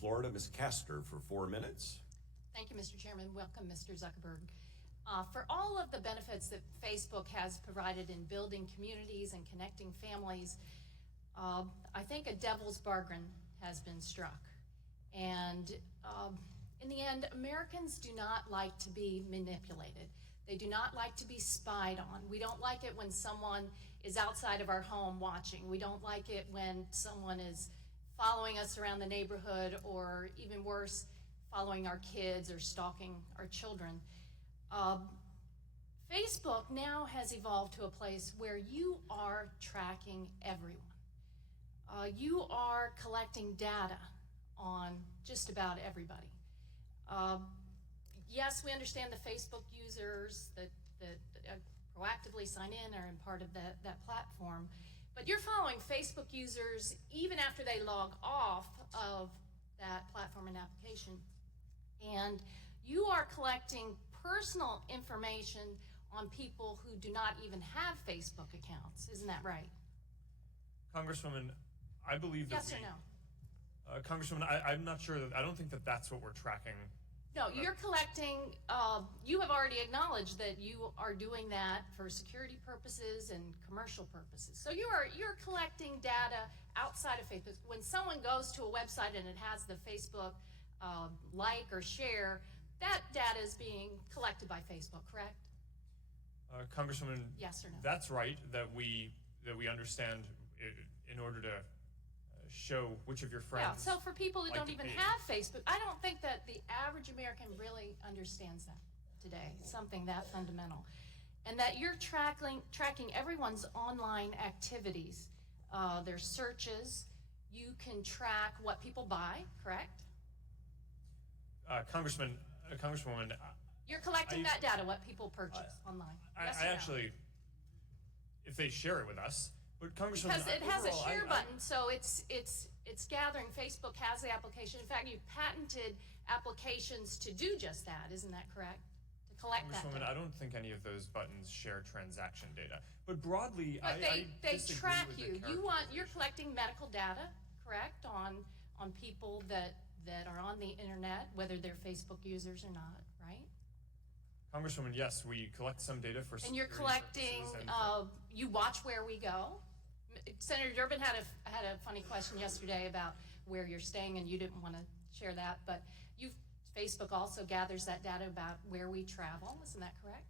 Florida, Ms. Castor for 4 minutes. Thank you, Mr. Chairman. Welcome, Mr. Zuckerberg. For all of the benefits that Facebook has provided in building communities and connecting families, I think a devil's bargain has been struck. And in the end, Americans do not like to be manipulated. They do not like to be spied on. We don't like it when someone is outside of our home watching. We don't like it when someone is following us around the neighborhood, or even worse, following our kids or stalking our children. Facebook now has evolved to a place where you are tracking everyone. You are collecting data on just about everybody. Yes, we understand the Facebook users that proactively sign in are in part of that platform, but you're following Facebook users even after they log off of that platform and application. And you are collecting personal information on people who do not even have Facebook accounts. Isn't that right? Congresswoman, I believe that yes or no? Congresswoman, I'm not sure that, I don't think that that's what we're tracking. No, you're collecting, you have already acknowledged that you are doing that for security purposes and commercial purposes. So you're collecting data outside of Facebook. When someone goes to a website and it has the Facebook like or share, that data is being collected by Facebook, correct? Congresswoman, yes or no? That's right, that we understand in order to show which of your friends. Yeah, so for people who like don't even have Facebook, I don't think that the average American really understands that today, something that fundamental. And that you're tracking everyone's online activities, their searches. You can track what people buy, correct? Congresswoman, you're collecting that data, what people purchase online. Yes or no? Actually, if they share it with us, but Congresswoman, because it has a share button, so it's gathering. Facebook has the application. In fact, you've patented applications to do just that. Isn't that correct? To collect that data. I don't think any of those buttons share transaction data. But broadly, but they track you. You're The collecting medical data, correct, on people that are on the internet, whether they're Facebook users or not, right? Congresswoman, yes, we collect some data for and you're collecting, you watch where we go. Senator Durbin had a funny question yesterday about where you're staying, and you didn't want to share that, but Facebook also gathers that data about where we travel. Isn't that correct?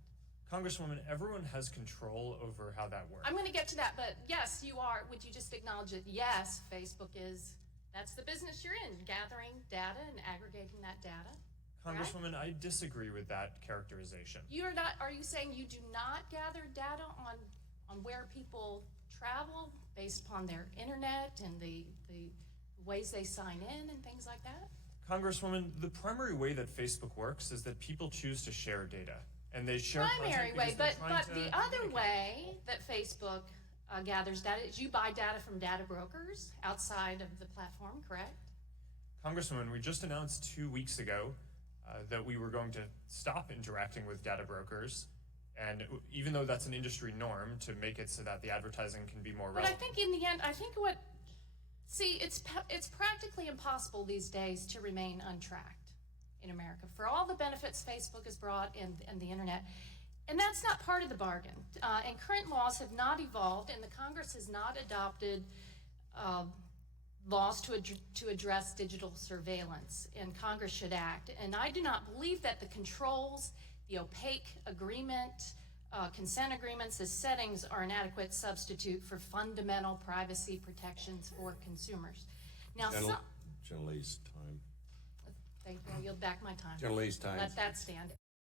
Congresswoman, everyone has control over how that works. I'm going to get to that, but yes, you are. Would you just acknowledge that? Yes, Facebook that's the business you're in, gathering data and aggregating that data. Congresswoman, right? I disagree with that characterization. You're not. Are you saying you do not gather data on where people travel based upon their internet and the ways they sign in and things like that? Congresswoman, the primary way that Facebook works is that people choose to share data, and they share primary way, but the other communicate. way that Facebook gathers data is you buy data from data brokers outside of the platform, correct? Congresswoman, we just announced 2 weeks ago that we were going to stop interacting with data brokers. And even though that's an industry norm to make it so that the advertising can be more relevant. But I think in the end, it's practically impossible these days to remain untracked in America for all the benefits Facebook has brought and the internet. And that's not part of the bargain. And current laws have not evolved, and the Congress has not adopted laws to address digital surveillance, and Congress should act. And I do not believe that the controls, the opaque agreement, consent agreements, the settings are an adequate substitute for fundamental privacy protections for consumers. Now, Gentlelady's time. thank you. I yield back my time. Gentlelady's time. Let that stand.